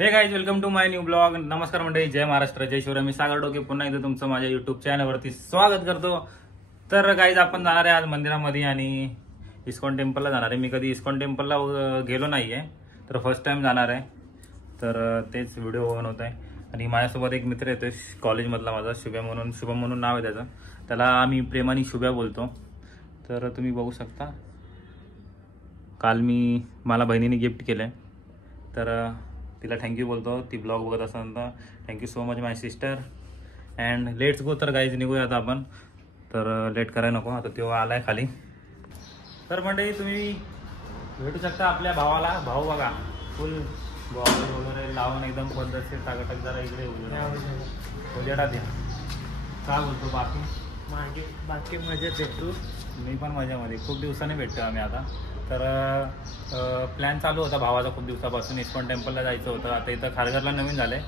हे guys, welcome to my new blog. नमस्कार मंडळी, जय महाराष्ट्र, जय शिवराय. मी सागर डोके पुन्हा एकदा तुमचं माझ्या युट्यूब चॅनलवरती स्वागत करतो. तर गाईज, आपण जाणार आहे आज मंदिरामध्ये आणि इस्कॉन टेम्पलला जाणार आहे. मी कधी इस्कॉन टेम्पलला गेलो नाहीये, तर फर्स्ट टाइम जाणार आहे. तर तेच व्हिडिओ बनवत आहे. आणि माझ्यासोबत एक मित्र येतोय कॉलेजमधला माझा, शुभम म्हणून नाव आहे त्याचं. त्याला आम्ही प्रेमाने शुभ्या बोलतो. तर तुम्ही बघू शकता, काल मला बहिणीने गिफ्ट केलंय, तर तिला थँक्यू बोलतो. ती ब्लॉग बघत असेल तर thank you so much my sister. And let's go. तर गाईज, निघूया आता आपण. तर लेट करायला नको, आता तो आलाय खाली. तर मंडळी, तुम्ही भेटू शकता आपल्या भावाला. भाऊ बघा, फुल बॉल वगैरे लावून एकदम पद्धतशीर टाकाटक. जरा इकडे उजेडा द्या. काय बोलतो? बाकी मजेत भेटू. मी पण मजामध्ये. खूप दिवसाने भेटतो आम्ही आता. तर प्लॅन चालू होता भावाचा खूप दिवसापासून. इस्कॉन टेम्पलला जायचं होतं. आता इथं खारघरला नवीन झालंय.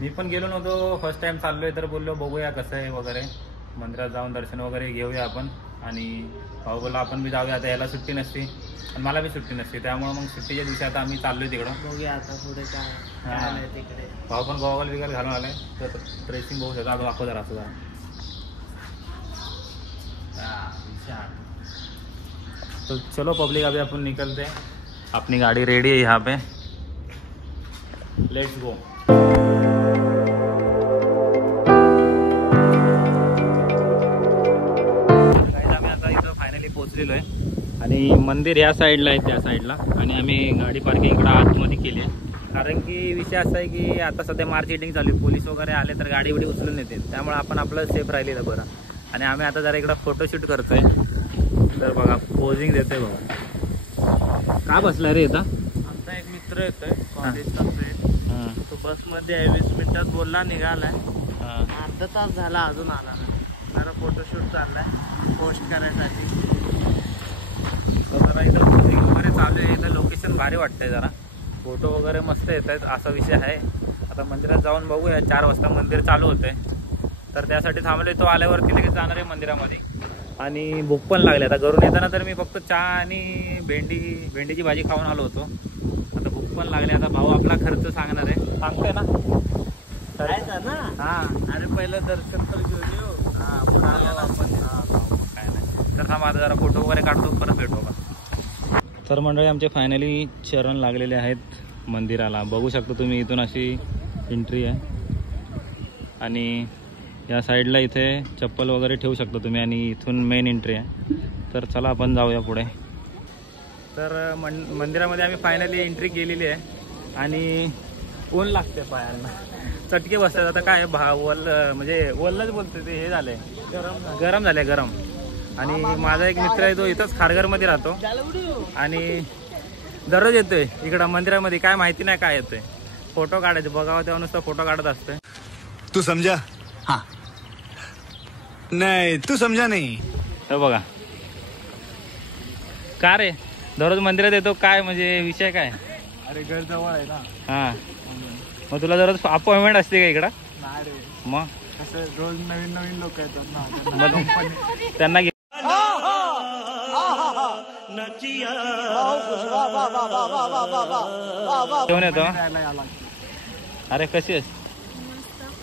मी पण गेलो नव्हतो, फर्स्ट टाइम चाललोय. तर बोललो बघूया कसं आहे वगैरे, मंदिरात जाऊन दर्शन वगैरे घेऊया आपण. आणि भाऊ बोलला आपण बी जाऊया. आता याला सुट्टी नसती आणि मला बी सुट्टी नसते, त्यामुळे मग सुट्टीच्या दिवशी आता आम्ही चाललोय तिकडं. बघूया आता पुढे काय तिकडे. भाऊ पण गॉगल बिगल घालून आलाय, तर ड्रेसिंग बघू शकता. दाखव जरा, असं जरा. तो चलो पब्लिक, अभी अपन निकलते हैं. अपनी गाड़ी रेडी है यहाँ पे. Let's go. आम्ही आता इथं फायनली पोहोचलेलो आहे आणि मंदिर या साईडला आहे, त्या साईडला. आणि आम्ही गाडी पार्किंग इकडं आतमध्ये केली आहे. कारण की विषय असा आहे की आता सध्या मार्केटिंग चालू आहे. पोलीस वगैरे आले तर गाडी बिडी उचलून येते, त्यामुळे आपण आपलं सेफ राहिलेलं बरं. आणि आम्ही आता जरा इकडं फोटोशूट करतोय. तर बघा, पोझिंग देतोय बघा. का बसला रे इथं? आमचा एक मित्र येतोय, कॉलेजचा फ्रेंड. तो बसमध्ये आहे, 20 मिनिटात बोलला निघालाय. अर्धा तास झाला अजून आला नाही. जरा फोटोशूट चाललाय पोस्ट करायसाठी. जरा इथं पोझिंग वगैरे चालू आहे. इथं लोकेशन भारी वाटतंय, जरा फोटो वगैरे मस्त येत आहेत, असा विषय आहे. आता मंदिरात जाऊन बघूया. 4 वाजता मंदिर चालू होतंय, तर त्यासाठी थांबलोय. तो आल्यावरती लगेच जाणार आहे मंदिरामध्ये. आणि भूक पण लागली. आता घरून येताना तर मी फक्त चहा आणि भेंडीची भाजी खाऊन आलो होतो. आता भूक पण लागली. आता भाऊ आपला खर्च सांगणार आहे. सांगतोय ना? ना. हां, अरे पहिलं दर्शन तर घेऊन येऊ. काय नाही. तर थांबा, आता जरा फोटो वगैरे काढतो, परत भेटू का. तर मंडळी, आमचे फायनली चरण लागलेले आहेत मंदिराला. बघू शकता तुम्ही, इथून अशी एंट्री आहे. आणि या साईडला इथे चप्पल वगैरे ठेवू शकता तुम्ही. आणि इथून मेन एंट्री आहे. तर चला आपण जाऊया पुढे. तर मंदिरामध्ये आम्ही फायनली एंट्री केलेली आहे. आणि ऊन लागते पायांना, चटके बसतात. आता काय म्हणजे वल्लच बोलते ते, हे झालंय, गरम झालंय, गरम. आणि माझा एक मित्र आहे, तो इथंच खारघरमध्ये राहतो आणि दररोज येतोय इकडं मंदिरामध्ये. काय माहिती नाही काय येतोय, फोटो काढायचे. बघावं तेव्हा नुसतं फोटो काढत असतोय. तू समझा? हाँ. नाही, तू समझा नाही. हे बघा, का रे दररोज मंदिरात येतो, काय म्हणजे विषय काय? अरे घर जवळ आहे ना. हां, मग तुला दररोज अपॉइंटमेंट असते का इकडं? नाही रे, मग असं रोज नवीन लोक येतात ना. मग त्यांना घेऊन येतो. अरे कशी आहेस?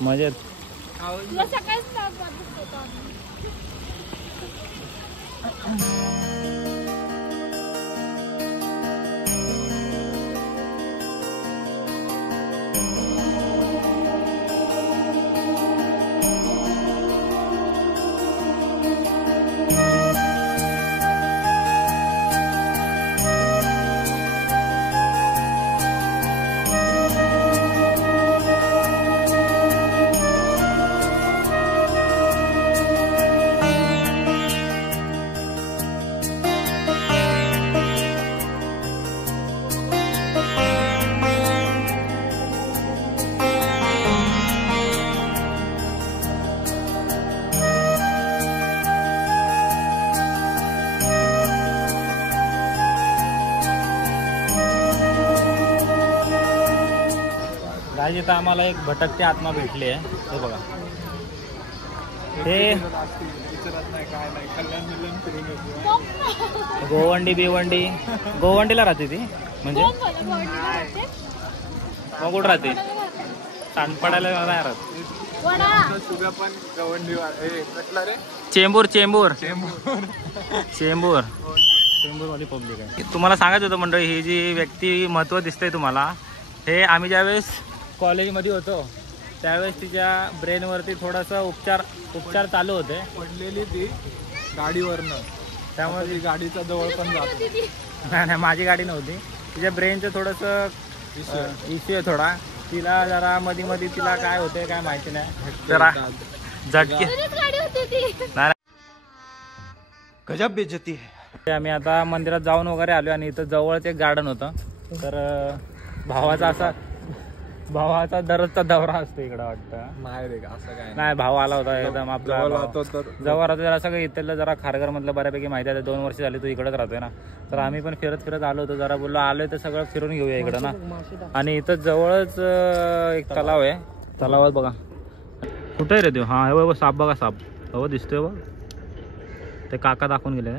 मजेत. आज इथं आम्हाला एक भटकते आत्मा भेटली आहे. हे बघा, हे गोवंडी बिवंडी, गोवंडीला राहते ती म्हणजे. मग कुठं राहते सांडपडायला नाही राहत. चेंबूर चेंबूर चेंबूर चेंबूर मध्ये पब्लिक आहे. तुम्हाला सांगायचं होतं मंडळी, ही जी व्यक्ती महत्त्व दिसतंय तुम्हाला, हे आम्ही ज्यावेळेस कॉलेजमध्ये होतो त्यावेळेस तिच्या ब्रेनवरती थोडासा उपचार चालू होते. पडलेली ती गाडीवरनं, त्यामुळे ती गाडीचा जवळ पण जातो. नाही माझी गाडी नव्हती, तिच्या ब्रेनचं थोडंसं इश्यू आहे थोडा. तिला जरा मध्ये मध्ये तिला काय होते काय माहिती नाही, जरा झटके. गजब बेइज्जती है. आम्ही आता मंदिरात जाऊन वगैरे आलो आणि इथं जवळच एक गार्डन होतं. तर भावाचा दररोजचा दौरा असतो इकडं वाटतं. नाही रे असं काय नाही, भाव आला होता एकदम आपला जवळ राहतो तर जवळ राहतो. जरा सगळं इथलं जरा खारघर मधलं बऱ्यापैकी माहिती आहे. 2 वर्ष झाली तू इकडेच राहतोय ना, तर आम्ही पण फिरत आलो होतो. जरा बोललो आलोय तर सगळं फिरून घेऊया इकडं ना. आणि इथं जवळच एक तलाव आहे. तलावात बघा कुठे रे देऊ. हा हे साप बघा, साप हो दिसतोय बघ. ते काका दाखवून गेले,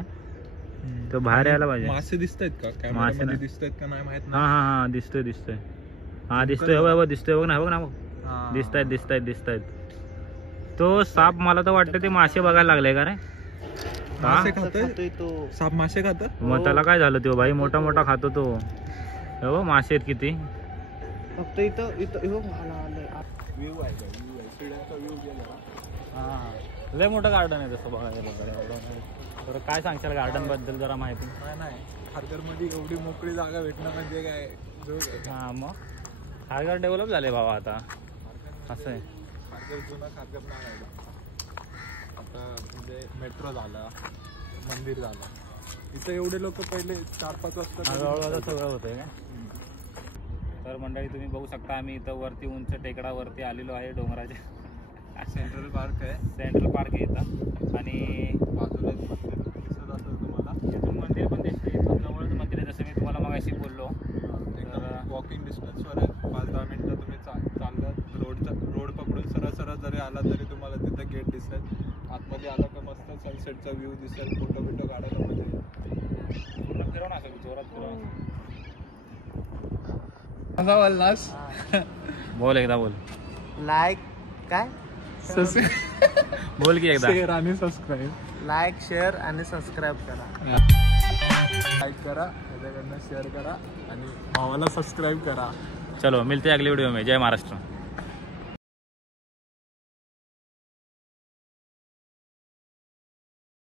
तो बाहेर यायला पाहिजे. मासे दिसतायत का मासे कॅमेरामध्ये नाही. दिसतायत का नाही माहित हा हा हा दिसतोय हा दिसतोय बघ दिसतोय बघ ना बघ. दिसतायत. तो साप मला तर वाटतं ते मासे बघायला लागले का रे. मासे खातोय तो साप, मासे खातो. मग त्याला काय झालं तो भाई, मोठा खातो तो. हो मासे आहेत किती. फक्त इथं व्ह्यू आहे का, चिड्यांचा व्ह्यू गेला. लय मोठं गार्डन आहे तसं बघायला वगैरे. तर काय सांगशाल गार्डन बद्दल जरा माहिती. नाही खारघरमध्ये एवढी मोकळी जागा भेटणं म्हणजे काय जोक आहे. हा मग खारघर डेव्हलप झाले बाबा आता, असं आहे. खारघर जुना खारघर नाही राहिला आता, म्हणजे मेट्रो झाला, मंदिर झालं. इथं एवढे लोक पहिले 4-5 वाजता हळूहळू सगळं होतंय का. तर मंडळी तुम्ही बघू शकता, आम्ही इथं वरती उंच टेकडावरती आलेलो आहे डोंगराच्या. सेंट्रल पार्क आहे, सेंट्रल पार्क आहे इथं. आणि बाजूला मंदिर दिसत असेल तुम्हाला. इथून मंदिर पण दिसतं, इथून जवळच मंदिर आहे जसं मी तुम्हाला मगाशी बोललो. वॉकिंग डिस्टन्सवर आहे. 5-10 मिनिटं तुम्ही चाललात रोड पकडून सरळ जरी आला तरी तुम्हाला तिथं गेट दिसेल. आतमध्ये आला का मस्त सनसेटचा व्ह्यू दिसेल. फोटो काढायला म्हणजे पूर्ण फिरवून असं जोरात फिरवून. बोल एकदा बोल. लाईक काय बोल की एकदा. शेअर आणि सबस्क्राईब, लाईक शेअर आणि सबस्क्राईब करा. लाईक करा, त्याच्याकडनं शेअर करा आणि भावाला सबस्क्राईब करा. चलो मिलते हैं अगले वीडियो में. जय महाराष्ट्र.